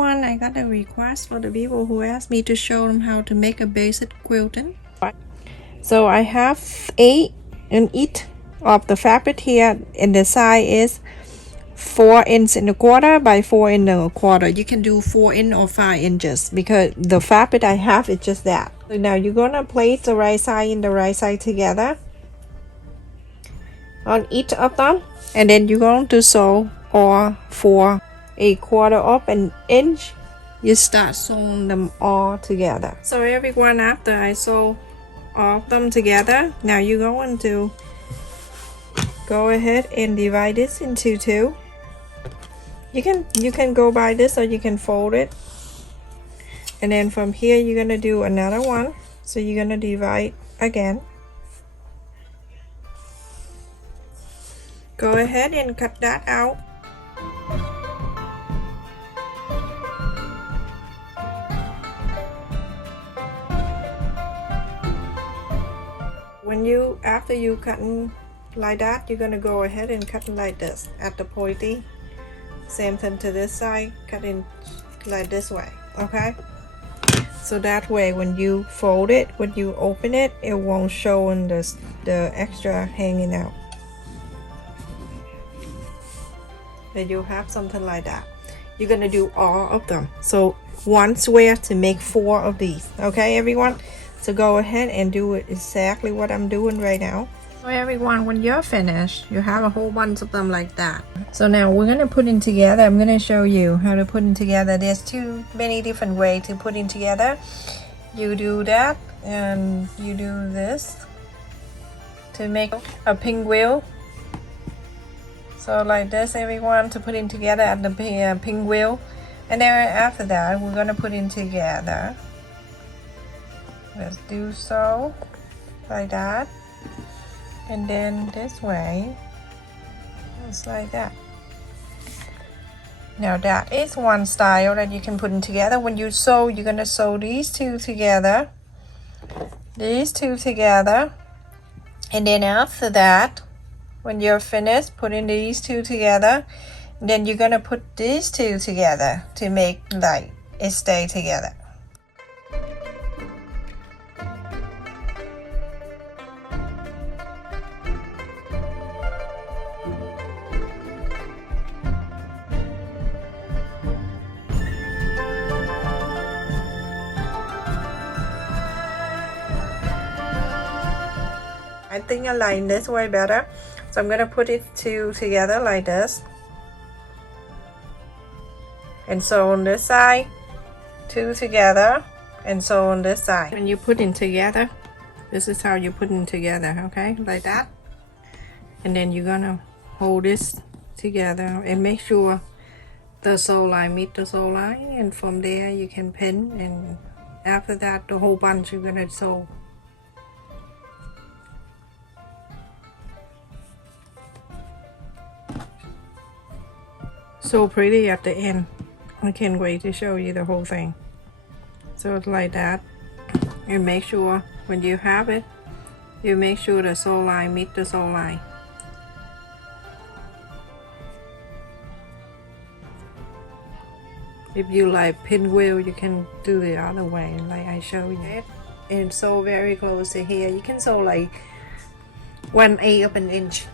everyone, I got a request for the people who asked me to show them how to make a basic quilting. So I have 8 in each of the fabric here, and the size is 4 inches and a quarter by 4 inches and a quarter. You can do 4 inches or 5 inches because the fabric I have is just that. So now you're gonna place the right side and the right side together on each of them, and then you're going to sew, or for a quarter of an inch you start sewing them all together. So everyone, after I sew all of them together, now you're going to go ahead and divide this into 2. You can go by this, or you can fold it, and then from here you're gonna do another one. So you're gonna divide again. Go ahead and cut that out. After you cutting like that, you're gonna go ahead and cut like this at the pointy. Same thing to this side, cutting like this way. Okay, so that way when you fold it, when you open it, it won't show in the extra hanging out. Then you have something like that. You're gonna do all of them. So 1 square to make 4 of these. Okay, everyone, so go ahead and do it exactly what I'm doing right now. So everyone, when you're finished, you have a whole bunch of them like that. So now we're gonna put it together. I'm gonna show you how to put it together. There's too many different ways to put it together. You do that, and you do this to make a pinwheel. So like this, everyone, to put it together at the pinwheel. And then after that, we're gonna put it together. Let's do so like that. And then this way, just like that. Now that is one style that you can put in together. When you sew, you're gonna sew these 2 together, these 2 together, and then after that, when you're finished putting these 2 together, then you're gonna put these 2 together to make like it stay together. I think I like this way better, so I'm gonna put it 2 together like this, and sew on this side, 2 together, and sew on this side. When you put it together, this is how you put it together. Okay, like that, and then you're gonna hold this together and make sure the sew line meet the sew line, and from there you can pin, and after that the whole bunch you're gonna sew. So pretty at the end. I can't wait to show you the whole thing. So it's like that, and make sure when you have it, you make sure the sew line meet the sew line. If you like pinwheel, you can do the other way like I show you. And sew very close to here. You can sew like 1/8 of an inch.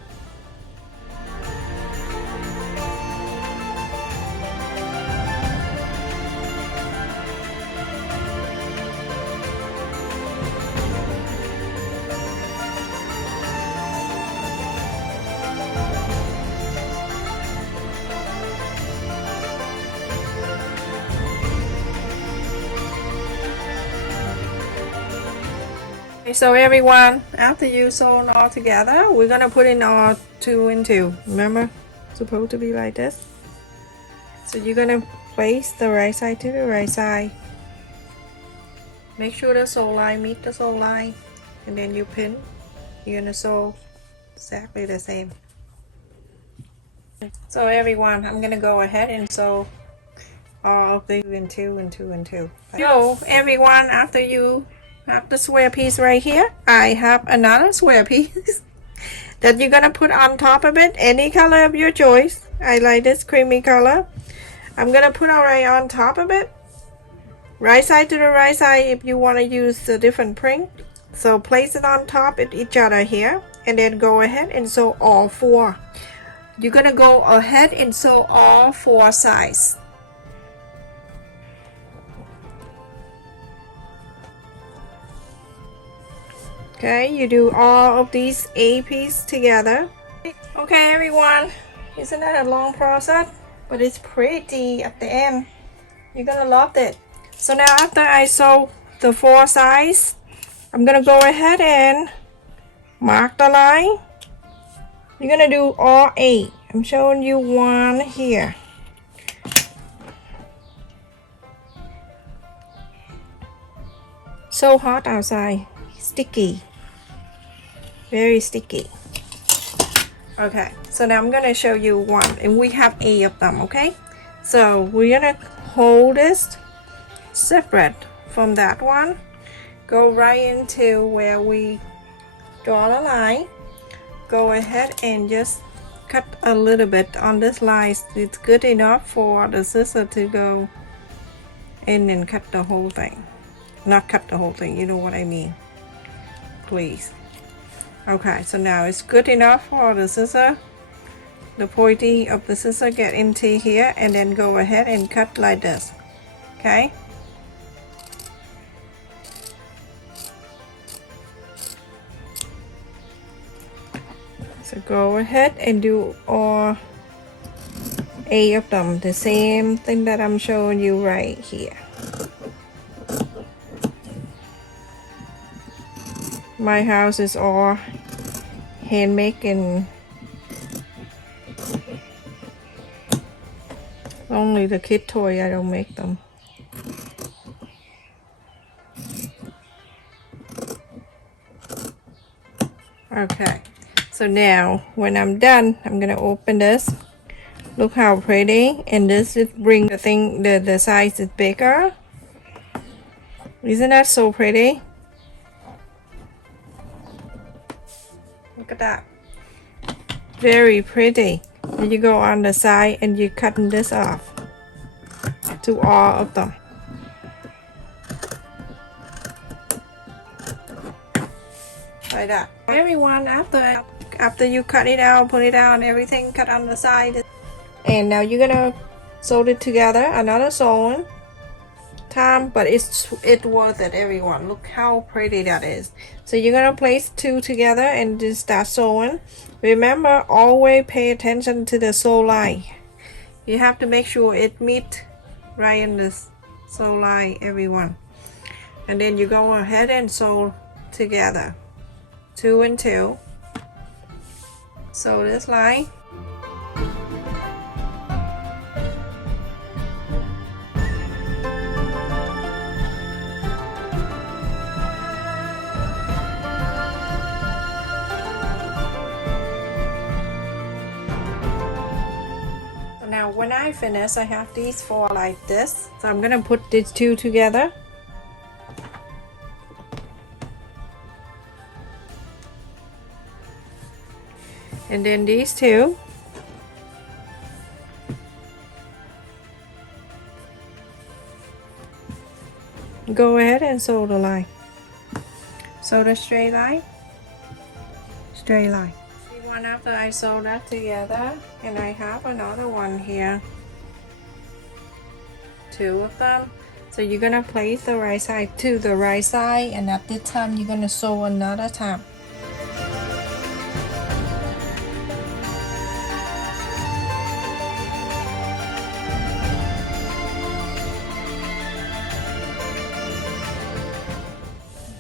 So everyone, after you sew all together, we're gonna put in all 2 and 2. Remember, it's supposed to be like this. So you're gonna place the right side to the right side. Make sure the sew line meet the sew line, and then you pin. You're gonna sew exactly the same. So everyone, I'm gonna go ahead and sew all of the 2 and 2 and 2 and 2. So everyone, after you have the square piece right here, I have another square piece that you're gonna put on top of it, any color of your choice. I like this creamy color. I'm gonna put it right on top of it. Right side to the right side if you want to use a different print. So place it on top of each other here, and then go ahead and sew all four. You're gonna go ahead and sew all four sides. Okay, you do all of these 8 pieces together. Okay everyone, isn't that a long process? But it's pretty at the end. You're gonna love it. So now after I sew the 4 sides, I'm gonna go ahead and mark the line. You're gonna do all 8. I'm showing you one here. So hot outside, sticky, very sticky. Okay, so now I'm gonna show you one, and we have 8 of them. Okay, so we're gonna hold this separate from that one, go right into where we draw the line, go ahead and just cut a little bit on this line. It's good enough for the scissor to go in and cut the whole thing. Not cut the whole thing, you know what I mean, please. Okay, so now it's good enough for the scissor, the pointy of the scissor get into here, and then go ahead and cut like this. Okay, so go ahead and do all 8 of them, the same thing that I'm showing you right here. My house is all handmade, and only the kid toy I don't make them. Okay, so now when I'm done, I'm gonna open this. Look how pretty, and this is bring the thing, the size is bigger. Isn't that so pretty? Look at that, very pretty. And you go on the side and you cutting this off to all of them. Like that. Everyone, after you cut it out, put it out, everything cut on the side, and now you're gonna sew it together. Another sewing time, but it's worth it. Everyone, look how pretty that is. So you're gonna place 2 together and just start sewing. Remember, always pay attention to the sew line. You have to make sure it meets right in the sew line, everyone. And then you go ahead and sew together, 2 and 2. Sew this line. Now when I finish, I have these 4 like this, so I'm gonna put these 2 together. And then these 2. Go ahead and sew the line. Sew the straight line. Straight line. One after I sew that together, and I have another one here, 2 of them. So you're gonna place the right side to the right side, and at this time you're gonna sew another time.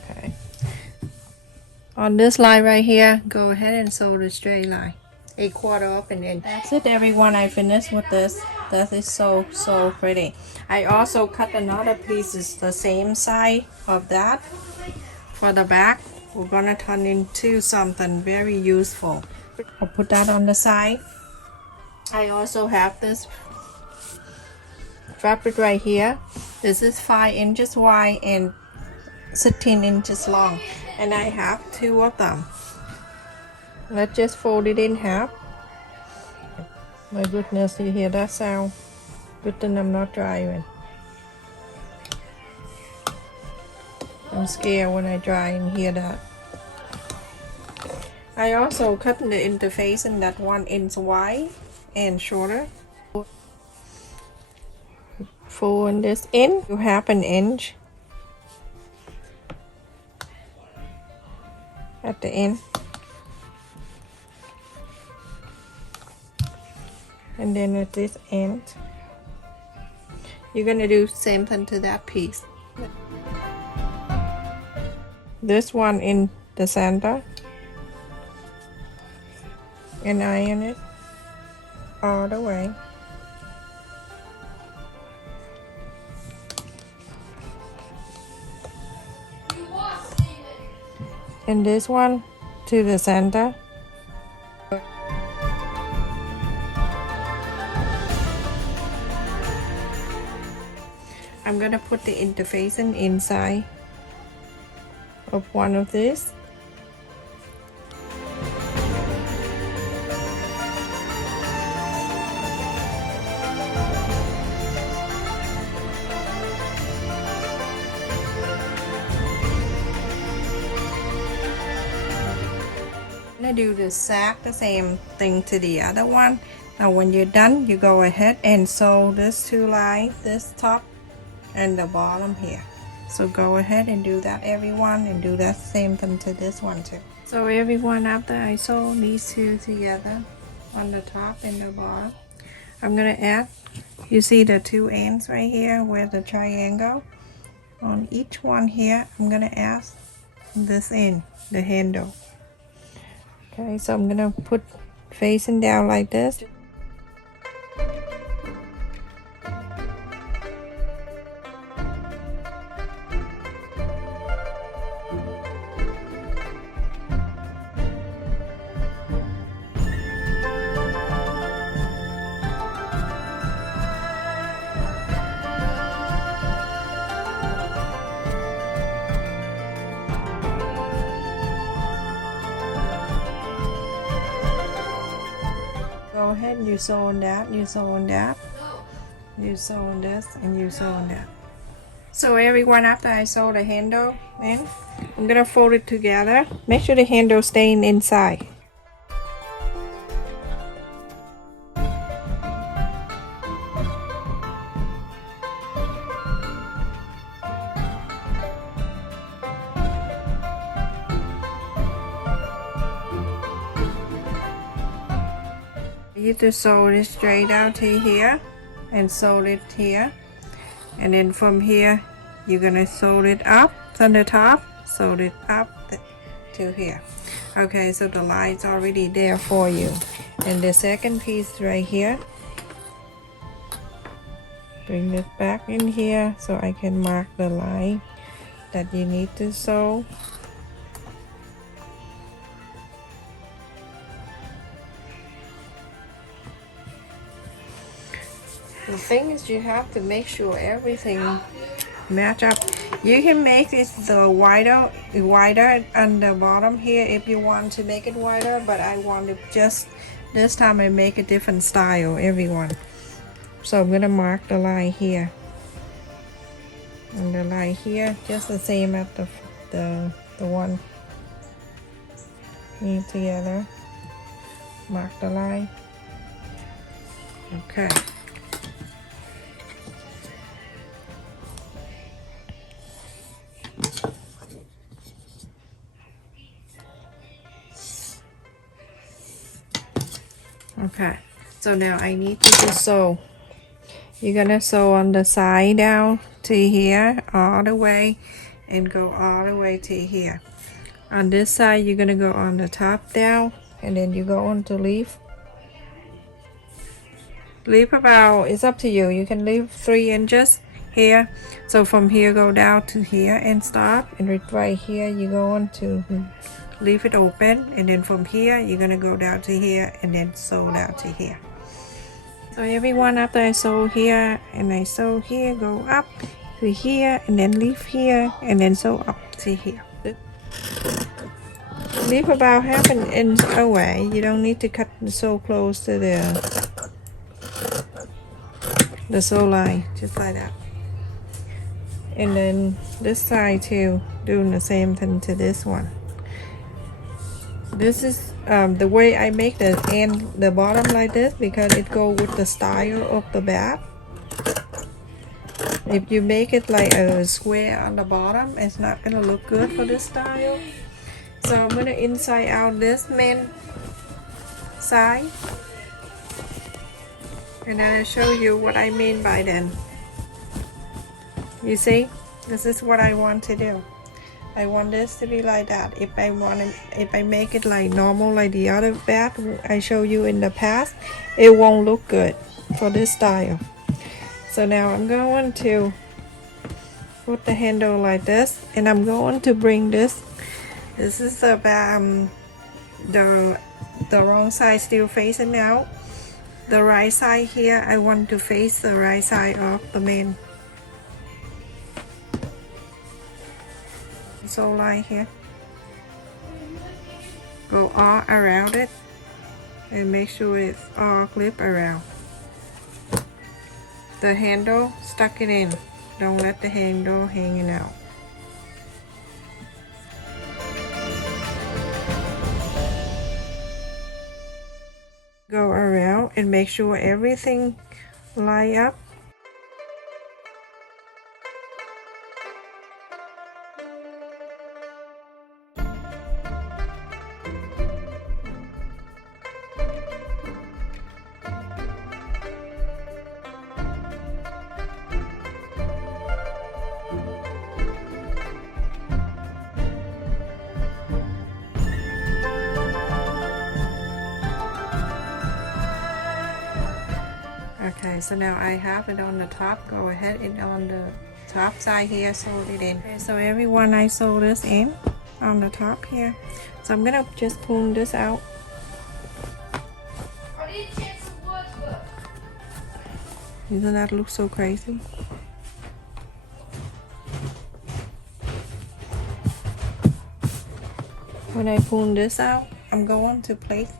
Okay, on this line right here, go ahead and sew the straight line, 1/4 up, and then that's it everyone. I finished with this. That is so pretty. I also cut another pieces the same size of that for the back. We're gonna turn into something very useful. I'll put that on the side. I also have this fabric right here. This is 5 inches wide and 16 inches long, and I have 2 of them. Let's just fold it in half. My goodness, you hear that sound? Good thing I'm not driving. I'm scared when I drive and hear that. I also cut the interface in that 1 inch wide and shorter. Fold this in to 1/2 inch at the end. And then at this end, you're gonna do same thing to that piece. This one in the center, and iron it all the way. And this one to the center. I'm gonna put the interfacing inside of one of these. I'm gonna do the same thing to the other one. Now when you're done, you go ahead and sew this 2 lines, this top and the bottom here. So go ahead and do that, everyone, and do that same thing to this one too. So everyone, after I sew these 2 together on the top and the bottom, I'm gonna add, you see the 2 ends right here where the triangle, on each one here I'm gonna add this in the handle. Okay, so I'm gonna put facing down like this. Go ahead and you sew on that, you sew on that, you sew on this, and you sew on that. So everyone, after I sew the handle in, I'm gonna fold it together. Make sure the handle staying inside. You just sew it straight out to here and sew it here, and then from here you're gonna sew it up from the top, sew it up to here. Okay, so the line's already there for you. And the second piece right here, bring it back in here so I can mark the line that you need to sew. The thing is, you have to make sure everything match up. You can make this the wider on the bottom here if you want to make it wider, but I want to just this time I make a different style, everyone. So I'm gonna mark the line here and the line here, just the same as the one here together. Mark the line. Okay. Okay, so now I need to just sew. You're gonna sew on the side down to here all the way and go all the way to here. On this side you're gonna go on the top down, and then you go on to leave about, it's up to you, you can leave 3 inches here. So from here go down to here and stop, and right here you go on to leave it open, and then from here you're gonna go down to here and then sew down to here. So everyone, after I sew here and I sew here, go up to here and then leave here and then sew up to here. Leave about 1/2 inch away. You don't need to cut so close to the the sew line just like that. And then this side too, doing the same thing to this one. This is the way I make the end, the bottom like this, because it go with the style of the bag. If you make it like a square on the bottom, it's not gonna look good for this style. So I'm gonna inside out this main side, and then I'll show you what I mean by then. You see, this is what I want to do. I want this to be like that. If I make it like normal, like the other bag I showed you in the past, it won't look good for this style. So now I'm going to put the handle like this, and I'm going to bring this. This is the wrong side still facing out. The right side here, I want to face the right side of the main sew line here. Go all around it and make sure it's all clip around. The handle, stuck it in. Don't let the handle hanging out. Go around and make sure everything line up. Okay, so now I have it on the top. Go ahead and on the top side here, sew it in. Okay, so everyone, I sew this in on the top here. So I'm gonna just pull this out. Doesn't that look so crazy? When I pull this out, I'm going to place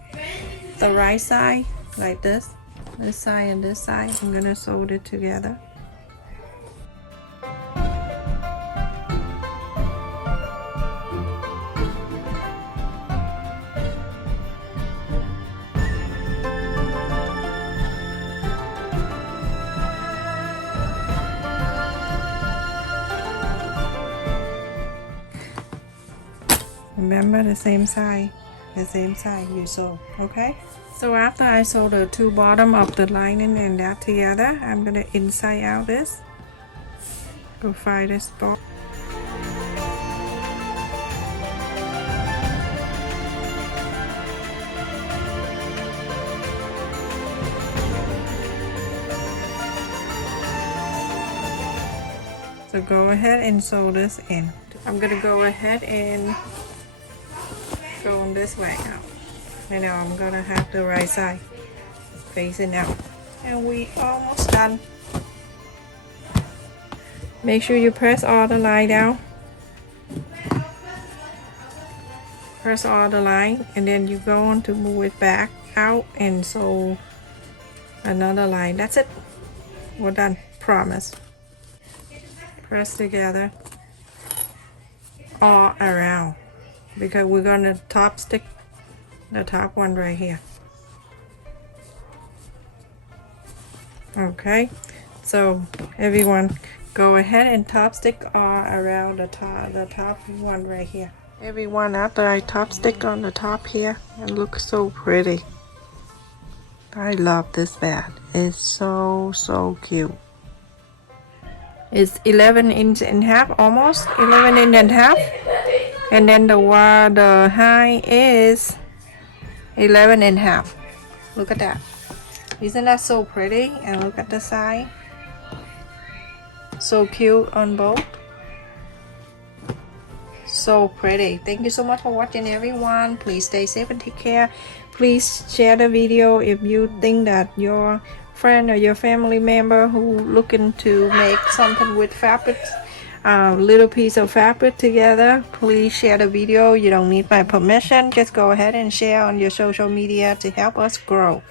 the right side like this. This side and this side, I'm gonna sew it together. Remember the same side you sew, okay? So after I sew the two bottom of the lining and that together, I'm gonna inside out this. Go find this spot. So go ahead and sew this in. I'm gonna go ahead and go on this way now. And now I'm gonna have the right side facing out. And we almost done. Make sure you press all the line down. Press all the line, and then you go on to move it back out and sew another line. That's it. We're done. Promise. Press together all around, because we're gonna top stick the top one right here. Okay, so everyone, go ahead and top stick all around the top one right here. Everyone, after I top stick on the top here, it looks so pretty. I love this bag. It's so cute. It's 11 inch and a half, almost 11 inch and a half, and then the high is 11 and a half. Look at that. Isn't that so pretty? And look at the side. So cute on both. So pretty. Thank you so much for watching, everyone. Please stay safe and take care. Please share the video if you think that your friend or your family member who looking to make something with fabric, little piece of fabric together. Please share the video. You don't need my permission. Just go ahead and share on your social media to help us grow.